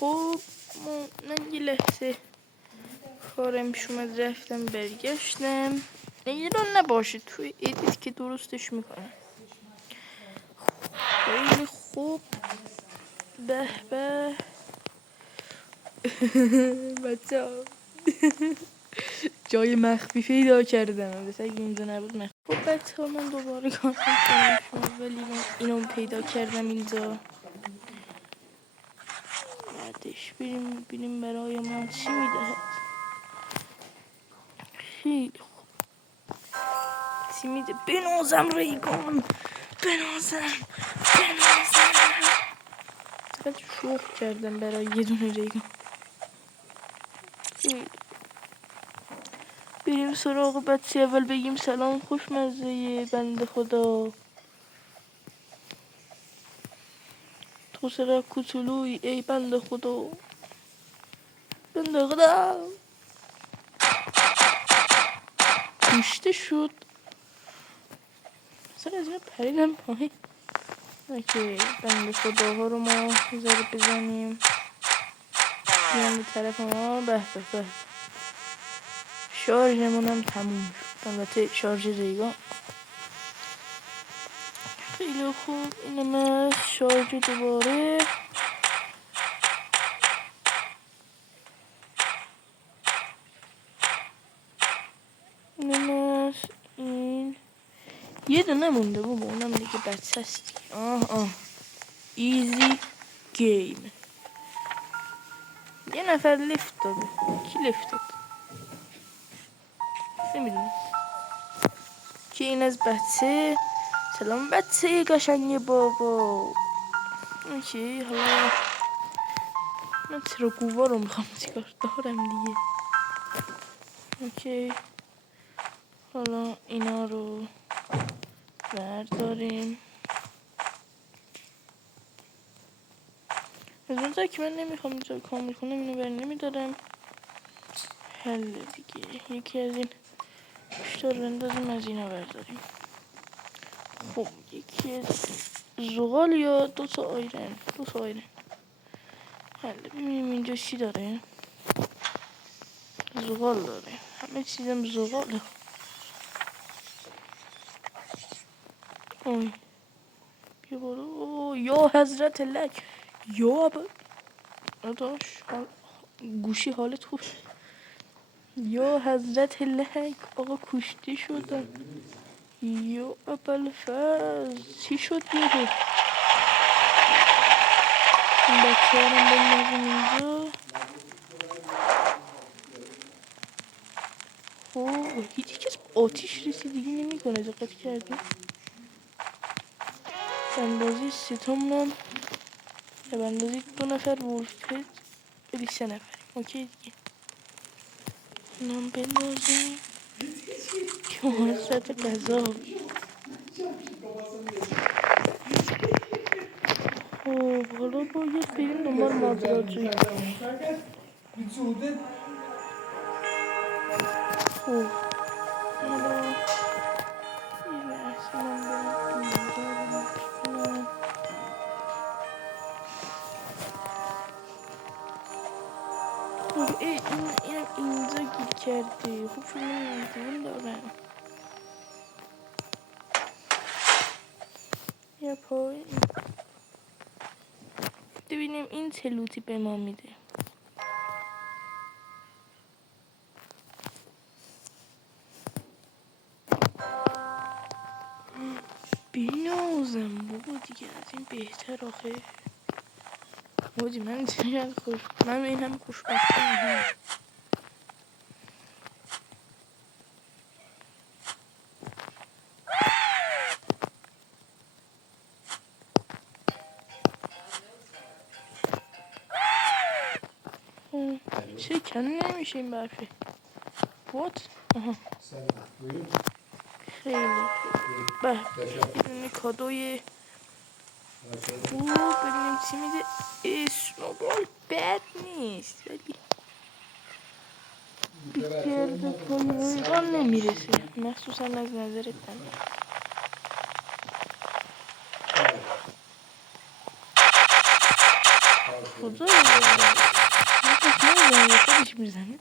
خب من یه لحظه کارم شومد رفتم برگشتم. نگران نباشید توی ادیت که درستش میکنم. خیلی خوب. به به بچه ها جای مخفی پیدا کردم. بس اگه اینجا نبود مخفی. خب بچه ها من دوباره کارم شومد ولی من اینو پیدا کردم اینجا. بعدش بریم برای من چی میدهد. خیلی خوب. چی میده؟ بنازم ریگان. بنازم فقط شوق کردم برای یه دونه ریگان. بریم سراغ بچه. اول بگیم سلام خوشمزه بنده خدا. تو سر کوچولوی ای بنده خدا. بنده خدا کشته شد. اصلا از این پریدم پایین. اوکی بنده خداها رو ما ذره بزنیم. بیان به طرف ما. به به به شارژمون هم تموم شد. البته شارژ ریگان. خیلی خوب اینم از شارژ دوباره. اینم از این. یه دونه مونده بابا اونم دیگه بچه هستی. ایزی گیم. یه نفر لیفت داده. کی لیفت داد؟ نمیدونم. که این از بچه. سلام بچه قشنگ بابا. اوکی حالا من چرا گووا رو میخوام چیکار دارم دیگه. اوکی حالا اینا رو برداریم. از اون که من نمیخوام اینجا کامل کنم اینو بر نمیدارم. حل دیگه. یکی از این بیشتر بندازیم از اینا برداریم. خب یکی از زغال یا دو تا آیرن. حل ببینیم اینجا چی داره. زغال داره. همه چیزم زغاله. اوی بیا برو. یا حضرت لک. یا داداش گوشی حالت خوب. یا حضرت لک. آقا کشته شدن. یا ابوالفضل چی شد دیگه. این بچه ها رو بندازیم اینجا. هیچ کس آتیش رسیدگی نمی کنه. دقت کردی؟ بندازی ستامون هم بندازی 2 نفر وولفپت بلی 3 نفر. اوکی دیگه. اینم بندازیم که حضرت قضا. خب حالا باید بریم دنبال ماجراجویی. خب حالا یه لحظه من برم اینجا. خب اینم اینجا گیر کرده. خب شما منتظر دارم. یا پای ببینیم این چه لوتی به ما میده. بینازم بابا دیگه از این بهتر آخه. بابا من چقدر خوش. من به این هم خوشبختم. چه کنه نمیشه این برفه. وات؟ خیلی به این کادوی خوب. ببینیم چی میده. اسنوبال بد نیست ولی بیشتر به پایان نمیرسه مخصوصا از نظر من. خدایا نمیزنه خودش میزنه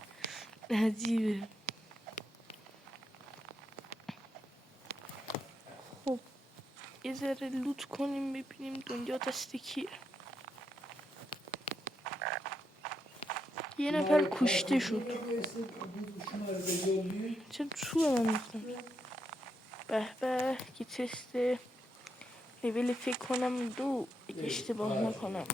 عجیبه. خب یه ذره لوت کنیم ببینیم دنیا دست کیه. یه نفر کشته شد. چرا چوه من میکنم به به که تست لیول فکر کنم 2 اگه اشتباه نکنم.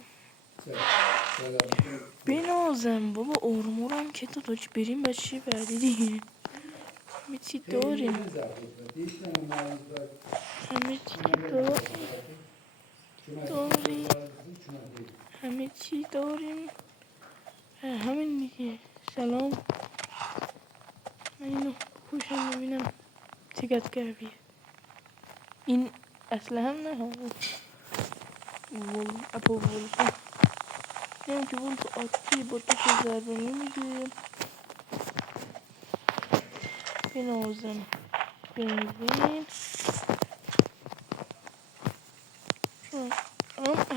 بنازم بابا آرمورم که تو داشت بریم بچه بعدی دیگه. همه چی داریم همه چی داریم همین دیگه. سلام من اینو خوشم ببینم چقدر قویه این اصلا هم نه اپو ولفه نیم که ولف عادی با 2 تا ضربه نمیده. بنازم بنزین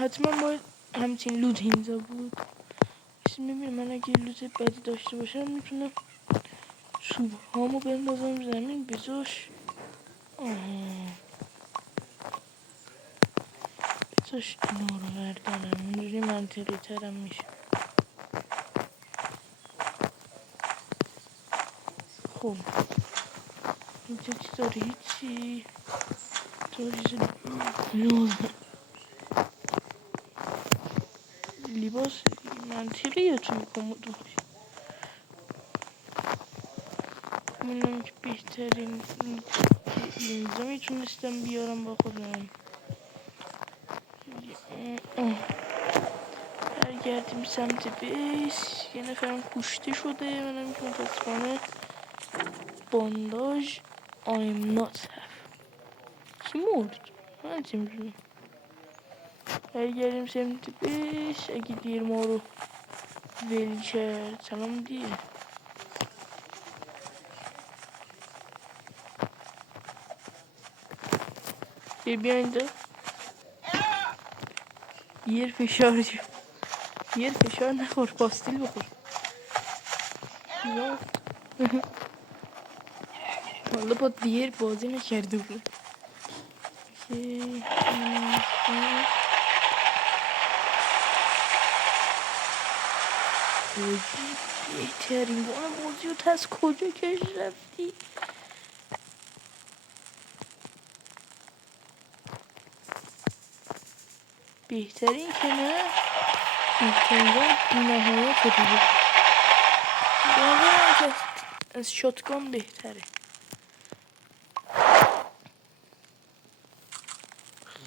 حتما باید همچین لوت اینجا بود. ببینم من اگه لوت بدی داشته باشم میتونم چوب هامو بندازم زمین بذاش اینا رو بردارم اونجوری منطقی ترم میشه. خب اینجا چی داره؟ هیچی داری لباس منطقیه توی کمدو. منم که بهترین که اینجا میتونستم بیارم با خودم. برگردیم سمت بیس. یه نفرم کشته شده. منم که متاسفانه بانداج I'm not have. کی مرد؟ من چه میدونم. برگردیم سمت بیس. اگه دیر ما رو ول کرد سلام دیر. بیا اینجا یه فشار نخور پاستیل بخور. حالا با دیر بازی نکرده بود بهترین بازی رو از کجا کش رفتی؟ بهترین که نه بهترین بی نهایت دیگه. بهترین که از شاتگان بهتره.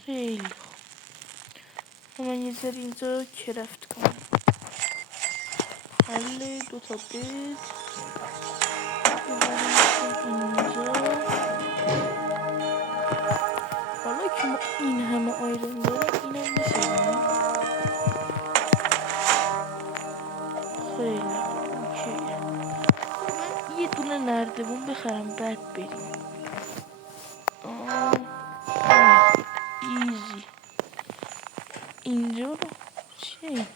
خیلی من یه ذره اینجا کرفت کنم. حله 2 تا بیت اینجا. حالا که ما این همه آیرون داریم اینم بسازم. خیلی اوکی. من یه دونه نردبون بخرم بعد بریم. ایزی اینجا رو چی؟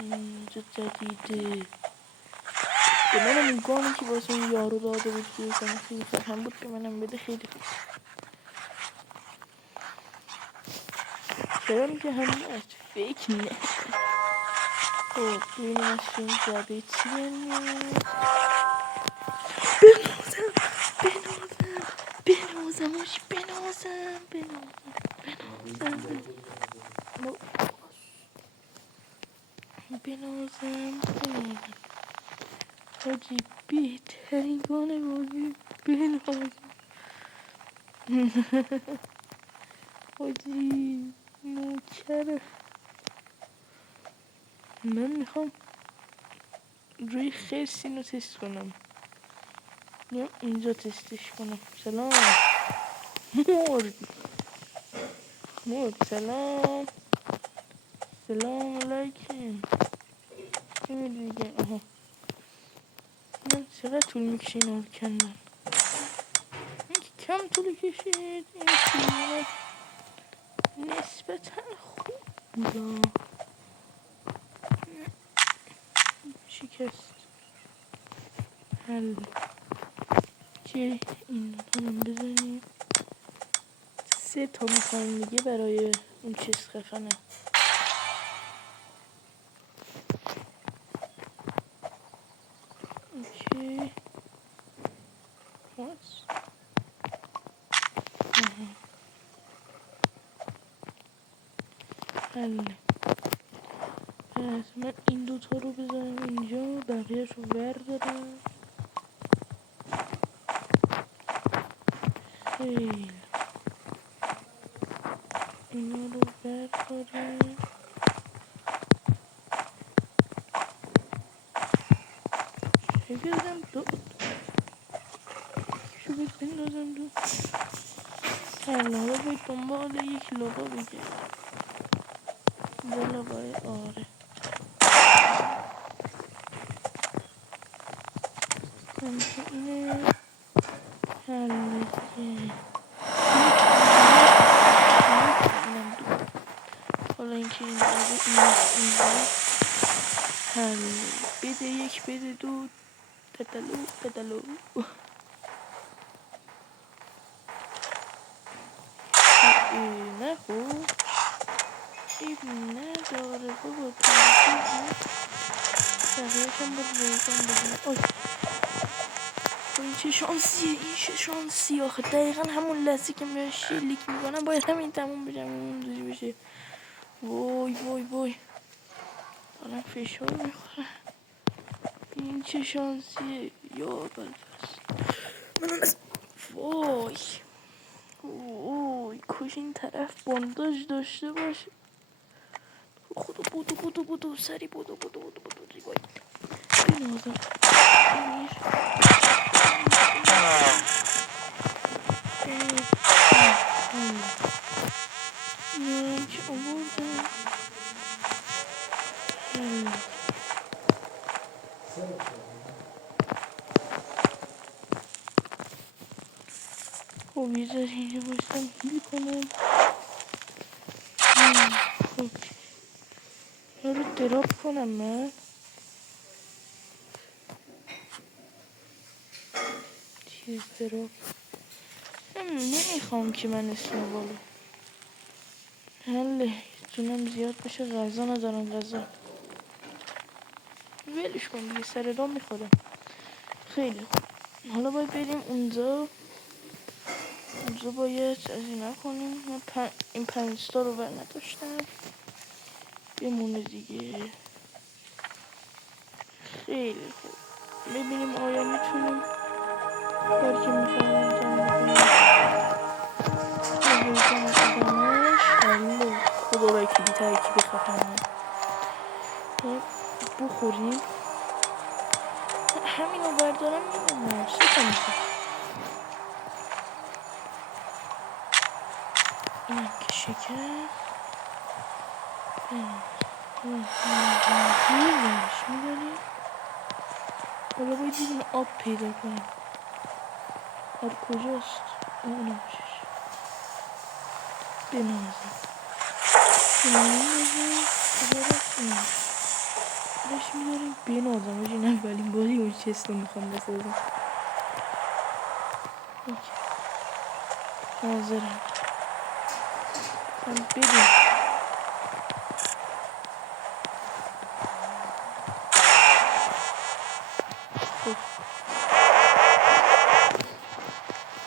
اینجا جدیده. به منم این گانی که واسه این یارو داده بود که یکم خیلی فرهم بود به منم بده خیلی خوب. چرا میگه همین از فکر نه. خب ببینیم از فیلم زده چی بینید. بنازم حاجی بهترین گانه بازی بنازم حاجی نوکره. من میخوام روی خرس اینو تست کنم یا اینجا تستش کنم. سلام مرد سلام علیکم. چی میدی دیگه؟ آها من چقدر طول میکشه اینا رو کندن. این که کم طول کشید. این که نسبتا خوب بودا. شکست. حل که این هم بزنیم. 3 تا میخوایم دیگه برای اون چیز خفنه. اوکی حل. پس من این دوتا رو بذارم اینجا، بقیه رو بردارم. خیلی اینا رو بردارم. چه بزنم داد شو بزنم داد. حالا باید دنبال یک لبا بگردم. لبای آره همچه اینه. حله حالا اینکه این آره اینجا حله. بده یک بده دو پدلو نه خوب این نداره بابا بقیه‌شم باید ریزم بزنم. اوی این چه شانسیه، این چه شانسی آخه. دقیقا همون لحظه که میان شلیک میکنم باید همین تموم بشم اونجوری بشه. وای دارم فشار میخورم. این چه شانسیه یا بلفس من از وای کاش این طرف بانداج داشته باشه. خدا بودو سری بودو زیبایی بنازم بمیر که آوردم. خب یه ذره اینجا باشتم هیل کنم. خب یا رو دراپ کنم من چیز دراپ نمیخوام که من اسنوبالو حله جونم زیاد بشه. غذا ندارم غذا ولش کن دیگه سر راه میخورم. خیلی حالا باید بریم اونجا باید از اینا کنیم. من این 5 تا رو بر نداشتم بمونه دیگه. خیلی خوب ببینیم آیا میتونیم کاری که میخوایم انجام بدیم. حله خدا وکیلی ترکیب خفنه بخوریم. همین رو بردارم میدونم 3 تا میخوام. اینم که شکر میداریم. حالا باید دیدیم آب پیدا کنیم. آب کجاست؟ اونم شش بنازم برش میداریم بنازم باشه. این اولین باری اون چست رو میخوام بسازم. حاضرم بریم. خب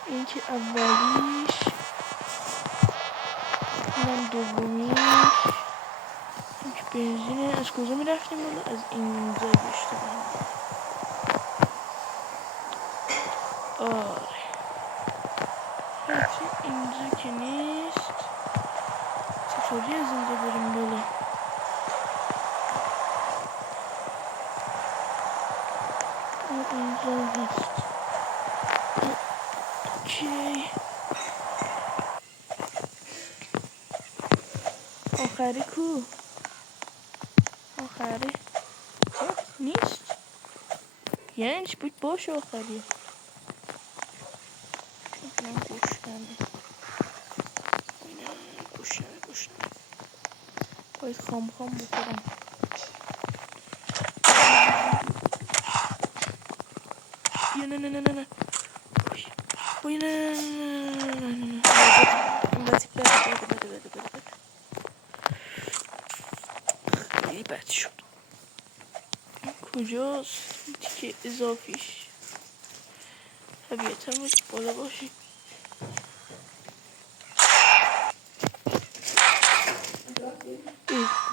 این که اولیش اینم دومیش. این که بنزینه. از کجا میرفتیم بالا؟ از اینجا بیشترم. آره هرچی اینجا که نیست. چطوری از اینجا بریم بالا؟ اینجا هست. اوکی آخری کو؟ آخری نیست یعنی چی بود باشه آخری؟ من گوشتنه باید خام بخورم. نه وای نه این بازی بده خیلی بد شد. کجاست تیکه اضافیش؟ طبیعتا باید بالا باشی.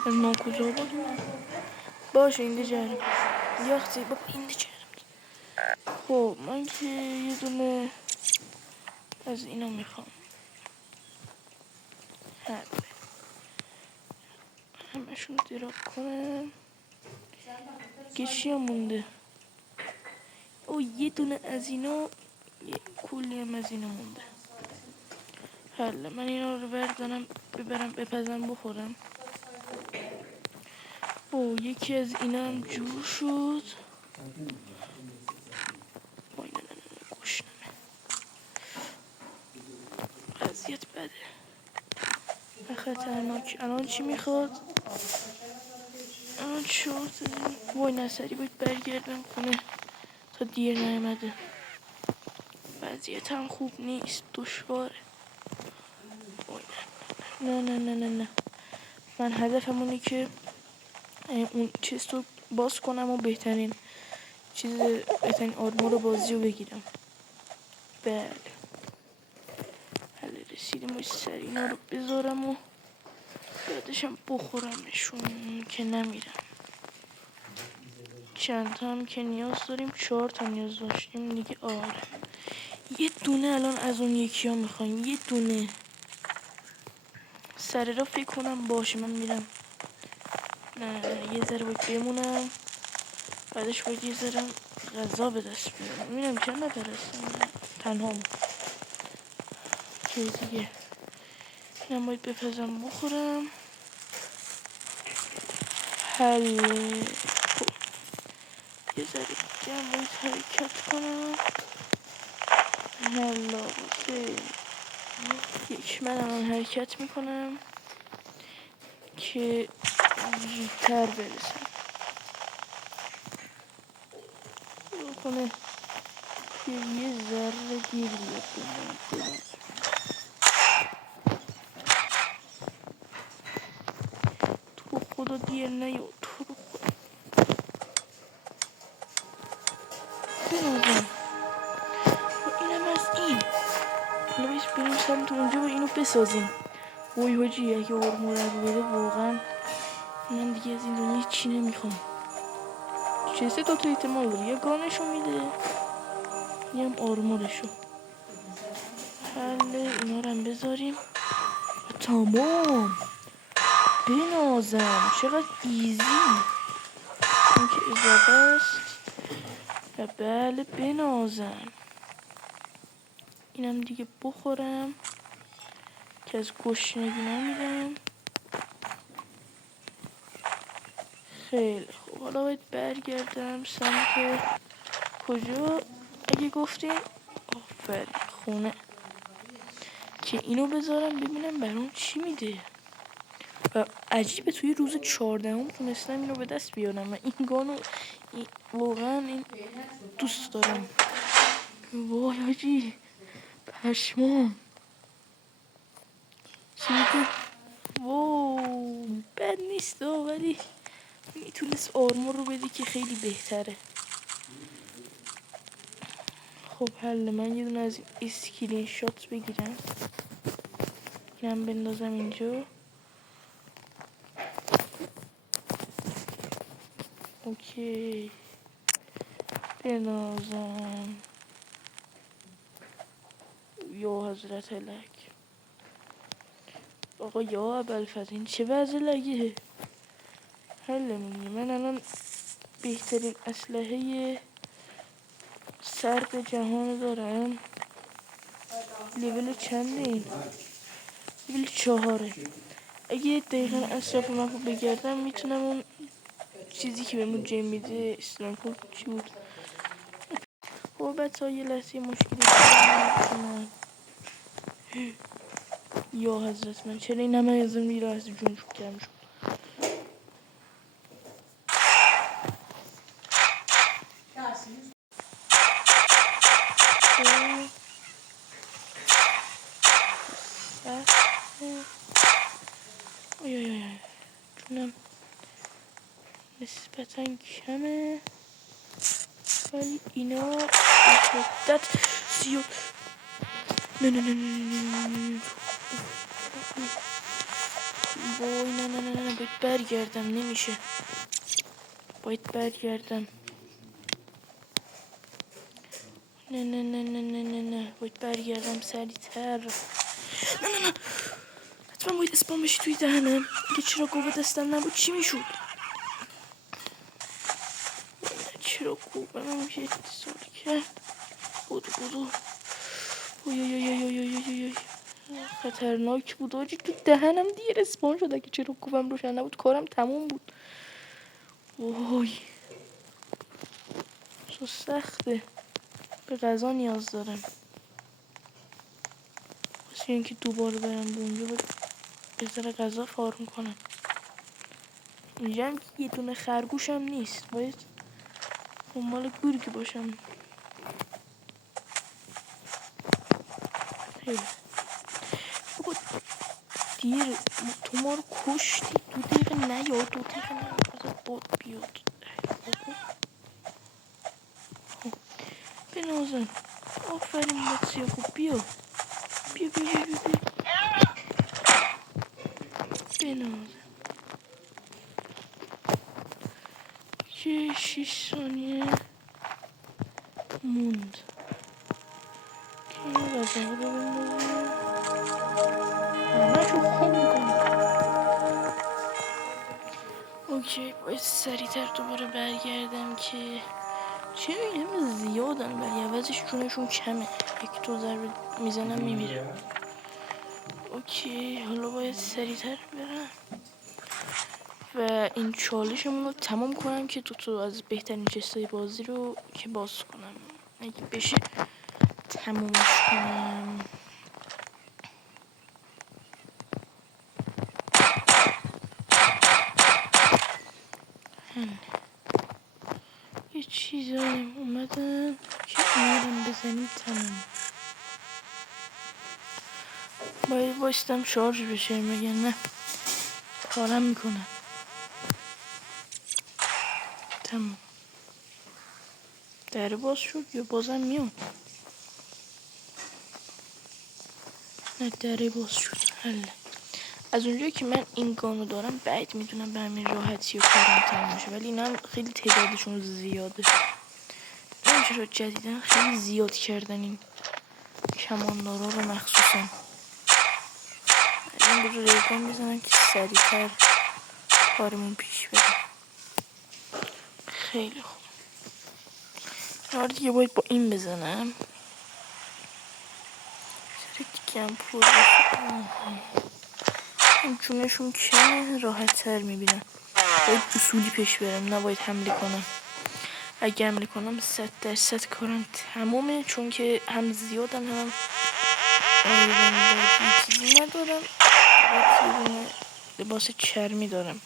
ما کجا بود؟ باشه اینده جرم یاختی بابا اینده جرم. خب من که یه دونه از اینا میخوام. همشون رو دراب کنم. چی مونده؟ او یه دونه از اینا، یه کلی هم از اینا مونده. حالا من اینا رو بردارم ببرم بپزم بخورم. او یکی از اینا هم جور شد. وای نه گشنمه، وضعیت بده، خطرناک. الان چی میخواد؟ الان شورت داریم. وای نسری باید برگردم خونه تا دیر نیامده. وضعیت هم خوب نیست، دشواره. وای نه من هدفم اونه که اون چیز رو باز کنم و بهترین آرمور بازی رو بگیرم. بله حالا رسیدیم، باید سر اینا رو بذارم و بعدشم بخورمشون که نمیرم. چند تا هم که نیاز داریم؟ 4 تا نیاز داشتیم دیگه. آره یه دونه الان از اون یکی ها میخوایم، یه دونه. سر را فکر کنم باشه من میرم. نه یه ذره باید بمونم، بعدش باید یه ذره غذا به دست بیارم. میرم چند نفر هستم تنها که دیگه اینم باید بپزم بخورم. خب یه ذره دیگه هم باید حرکت کنم. یک من الان حرکت میکنم که زودتر برسم. بکنه که یه ذره دیر بیاد. تو خدا دیر نیاد، تو رو خدا بنازم. و اینم از این. حالا بیش بریم سمت اونجا و اینو بسازیم. وای حاجی اگه آرمور رو بده واقعا من دیگه از این دنیا چی نمیخوام. چه سه تا احتمال داره، یا گانشو میده یا هم آرمورشو. حله اینا رو هم بذاریم و تمام. بنازم چقدر ایزی این که اضافه است. و بله بنازم. اینم دیگه بخورم که از گشنگی نمیرم. خیلی خوب حالا باید برگردم سمت کجا اگه گفتیم؟ آفرین خونه، که اینو بذارم ببینم برام چی میده. و عجیبه توی روز 14 تونستم اینو به دست بیارم. و این گانو واقعا این دوست دارم. وای حاجی پشمان چی میگه؟ واو بد نیست ولی میتونست آرمور رو بده که خیلی بهتره. خب حل من یه دونه از این اسکرین شات بگیرم، اینم بندازم اینجا. اوکی بنازم. یا حضرت لک آقا یا ابوالفضل این چه وضع لگه؟ حلمونی من الان بهترین اسلحه سرد جهان دارم. لیول چنده این؟ لیول 4. اگه دقیقا اصراف مپو بگردم میتونم اون چیزی که بهمون جیم میده اسلامپول چی بود؟ خب بچه یه لحظه مشکلی کنم. یا حضرت من چرا این همه از این میره از جون کم شد. نسبتا کمه ولی اینا به شدت زیاد. نه نه نه نه نه وای نه نه نه نه باید برگردم نمیشه باید برگردم نه نه نه نه نه نه نه باید برگردم سریعتر نه نه نه حتما باید اسپام بشی توی دهنم که چرا گوه دستم نبود چی میشود چرا گوه نمیشه اتصال کرد بودو اوی خطرناک بود آجی تو دهنم دیر اسپان شد اگه چرا گوهم روشن نبود کارم تموم بود وای تو سخته به غذا نیاز دارم واسه اینکه دوباره برم به اونجا به ذره غذا فارم کنم اینجا هم یه دونه خرگوشم نیست باید دنبال گرگ باشم خیلی بابا دیر تو ما رو کشتی 2 دقیقه نیاد 2 دقیقه نیاد بذار باد بیاد بنازم آفرین بسیار خوب بیا بیا بیا بیا بیا بنازم که 6 ثانیه موند که این غذا رو بندازم همه شو خوب میکنم اوکی باید سریعتر دوباره برگردم که چرا این همه زیادن ولی عوضش جونشون کمه 1-2 ضربه میزنم میمیرم اوکی حالا باید سریعتر برم و این چالشمون رو تمام کنم که تو از بهترین چستای بازی رو که باز کنم اگه بشه تمومش کنم یه چیزایی اومدن که اینا بزنیم تمام باید بایستم شارژ بشه مگه نه کارم میکنم تمام در باز شد یا بازم میاد نه در باز شد حله از اونجایی که من این گانو دارم بعید میدونم به همین راحتی و کارم تمام میشه ولی اینا هم خیلی تعدادشون زیاده این چرا جدیدن خیلی زیاد کردن این کماندارا رو مخصوصا این رو ریگان بزنم که سریعتر کارمون پیش بره خیلی خوب آره دیگه باید با این بزنم سری دیگه هم پر این چونشون کمه راحت تر میبینم باید اصولی پیش برم نباید حمله کنم اگه حمله کنم 100% کارم تمومه چون که هم زیادن هم چیزی ندارم لباس چرمی دارم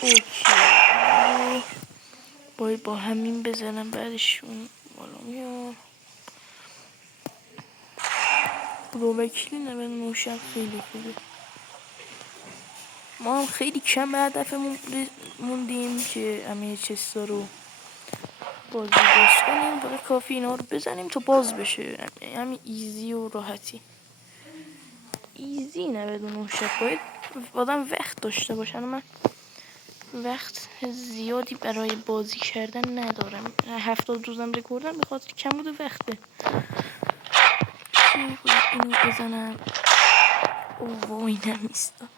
اوکی باید با همین بزنم بعدش اون بالا میام روبکلی نبود موشم خیلی خوبه ما هم خیلی کم به هدف موندیم که همه چستا رو بازی باز کنیم فقط کافی اینا رو بزنیم تا باز بشه همین ایزی و راحتی ایزی نه بدون موشک باید آدم وقت داشته باشن من وقت زیادی برای بازی کردن ندارم 70 روزم رکوردم به خاطر کم بوده وقته باید اینو بزنم او وای نمیستم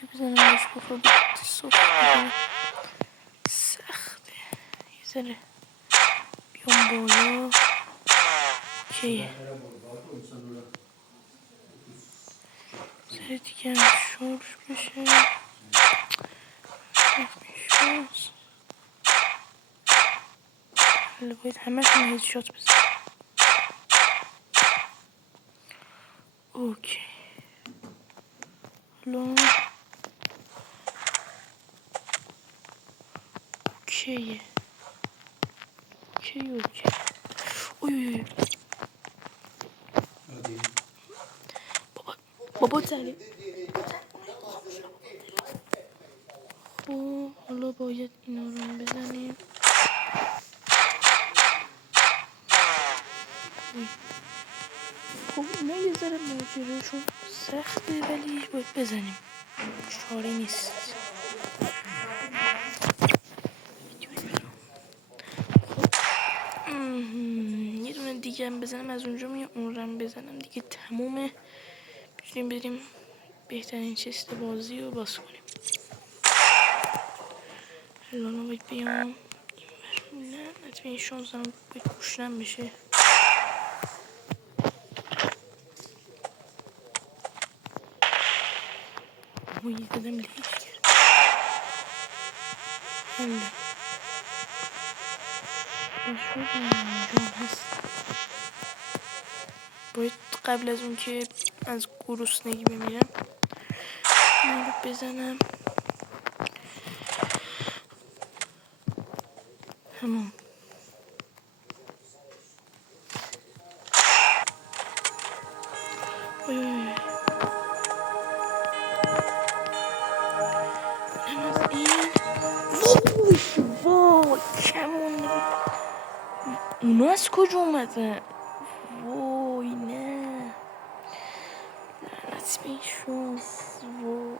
که بزنم باش بخور صبح سخته یه ذره بیام بالا که ذره دیگه هم شارژ بشه شانس حالا باید همه شون هیچ شات بزن اوکی حالا کیه کی اوکی اوی بابا زنی خب حالا باید اینا رو بزنیم خب اینا یه ذره ماجراشون سخته ولی باید بزنیم چاره نیست یه دونه دیگه هم بزنم از اونجا میام اون رو هم بزنم دیگه تمومه بریم بهترین چست بازی رو باز کنیم الان باید بیام نه نتونی این شانس هم باید گوشنم بشه باید دادم لیش کرد حالا باشو جان هست باید قبل از اون که از گرسنگی بمیرم این رو بزنم همون اینم از این وای کمون اونا از کجا اومدن وای نه لعنت به این شانس وای